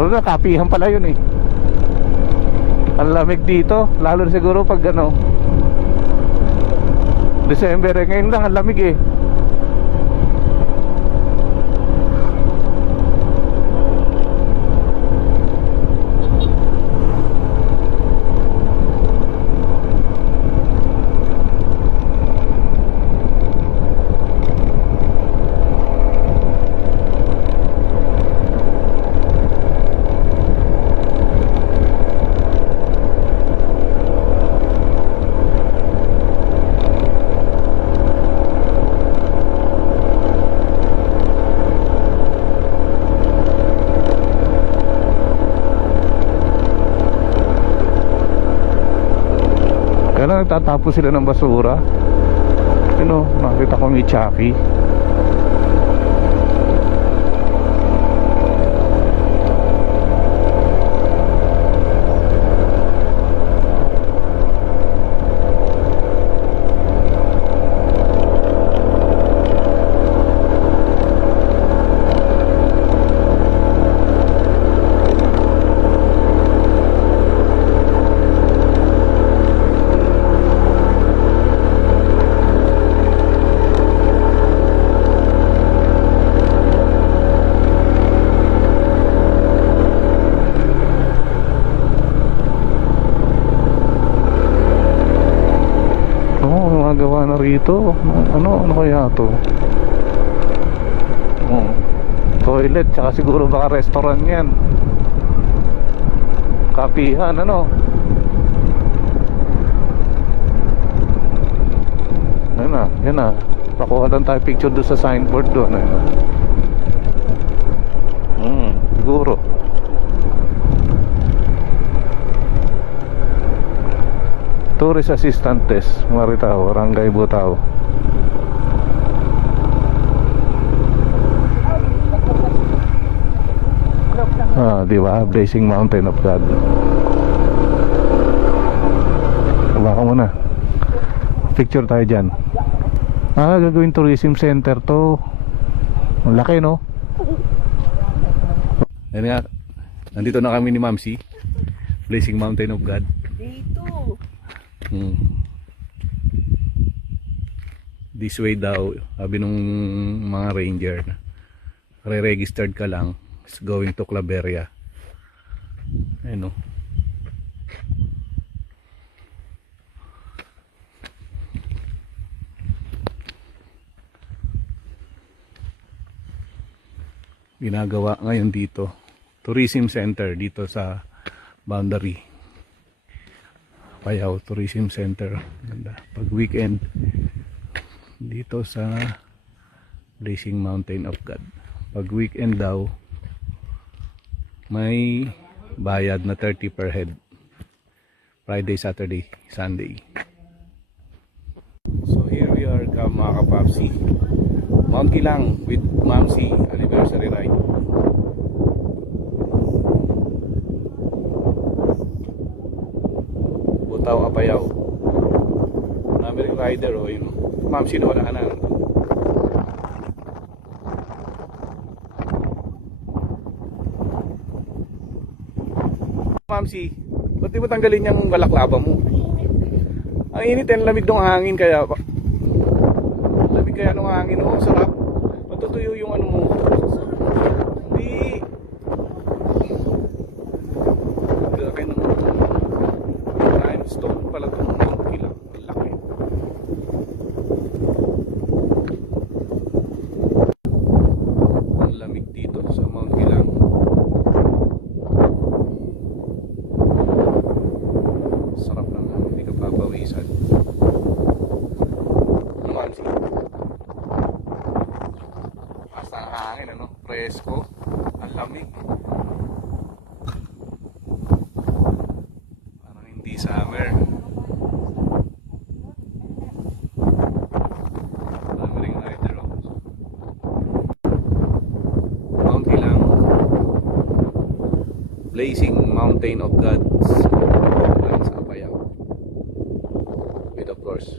Wala na, kapihan pala yun eh. Ang lamig dito, lalo na siguro pag ano December eh. Ngayon lang ang lamig eh. Kaya nagtatapos sila ng basura. Nakita ko may Chucky. Gawa na rito. Ano kaya to? Toilet, tsaka siguro baka restaurant yan. Kapihan, ano? Yan na. Pakuha lang tayo picture doon sa signboard doon. Siguro. Tourist Assistant Test, Maritao, Barangay Butao. Di ba? Blazing Mountain of God. Baka muna. Picture tayo dyan. Gagawin tourism center to. Ang laki, no? Yan nga. Nandito na kami ni Mamsi. Blazing Mountain of God. Dito. This way daw, sabi nung mga ranger, re-registered ka lang, it's going to Claveria. Ayun, no? Ginagawa ngayon dito tourism center dito sa boundary Payao Tourism Center. Ganda. Pag weekend dito sa Blazing Mountain of God. Pag weekend daw may bayad na 30 per head. Friday, Saturday, Sunday. So here we are, mga kapapsi. Mount Kilang with Mamsi anniversary ride. Butao, Apayao. American rider o yun. Mamsi na wala ka na. Mamsi, ba't di mo tanggalin yung balaklava mo? Ang init and lamig ng hangin kaya. Lamig kaya ng hangin. Oh, sarap. Matutuyo yung ano mo. Hindi. Laki ng limestone pala itong Mount Kilang. Laki. Ang lamig dito sa Mount Kilang. Sarap lang, hindi ka papawisan. Mamsi. Basta ang hangin, ano? Presko. Ang lamig. Parang hindi summer. Dami ring rider, oh. Mount Kilang. Blazing Mountain of Gods. With of course